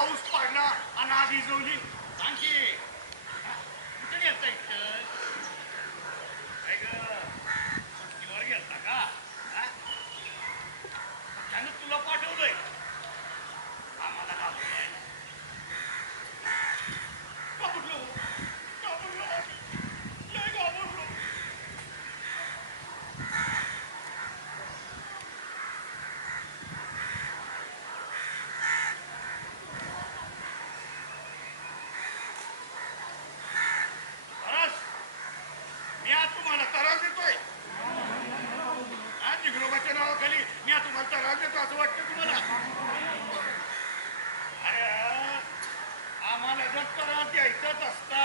पाऊस पडला आणि आग विजवली. आणखी कुठे गेलता इथं? काय ग सुट्टीवर गेलता का? त्यानं तुला पाठवलंय आम्हाला घाबरलाय. घाबरलो घाबरलो लय घाबरलो. खरंच मी आज तुम्हाला त्रास देतोय. आज जिगरोबाच्या नावाखाली मी आज तुम्हाला त्रास देतो असं वाटतं तुम्हाला? अरे आम्हाला जर त्रास द्यायचाच असता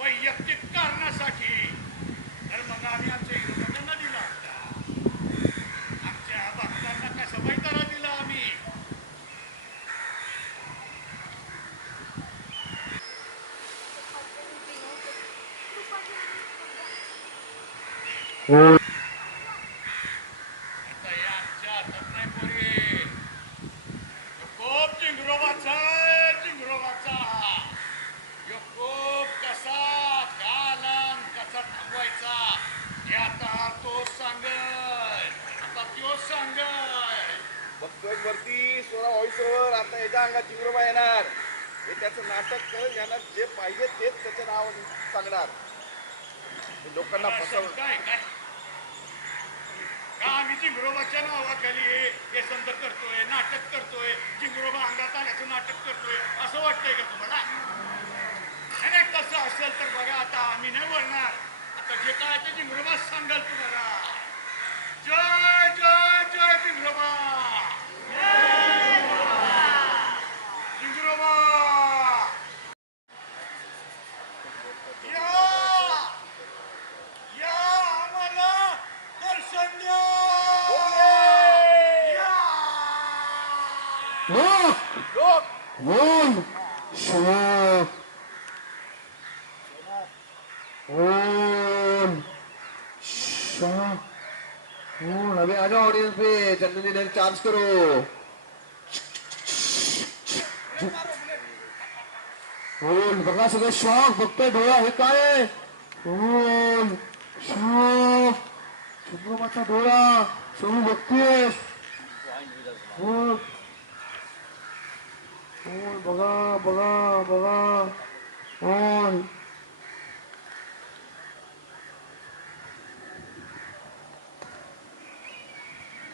वैयक्तिक कारणासाठी तर मग आम्ही आमच्या हिरोबांना दिला असता. आमच्या भक्तांना कसा त्रास दिला आम्ही? आता हे आमच्या हातात नाही पोरी. खूप जिंगरोबाचा जिंगरोबाचा खूप कसा कालन कसा थांबवायचा हे आता तो सांगल. आता तो सांगल. बघतोय वरती सोळा व्हॉइसवर आता याच्या अंगात जिंगरोबा येणार. हे त्याचं नाटक कर. यांना जे पाहिजे तेच त्याचं नाव सांगणार. लोकांना फसवलं काय काय का आम्ही जिंगरोबाच्या नावाखाली हे संत करतोय, नाटक करतोय, जिंगरोबा अंगात आल्याचं नाटक करतोय असं वाटतंय का तुम्हाला? नाही तसं असेल तर बघा आता आम्ही नाही बोलणार. आता जे काय ते जिंगरोबा सांगाल तुम्हाला. जय जय जय जिंगरोबा. जिंगरोबा या आम्हाला दर्शन द्या. ओम शिव ओम शिव ओम. अभी आ जाओ ऑडियंस पे. चंदन इधर चार्ज करो. ओम बघा सगळं शॉक बघतोय डोळा. हे काय? ओम शॉक चंद्रमाचा डोळा सगळं बघतोय.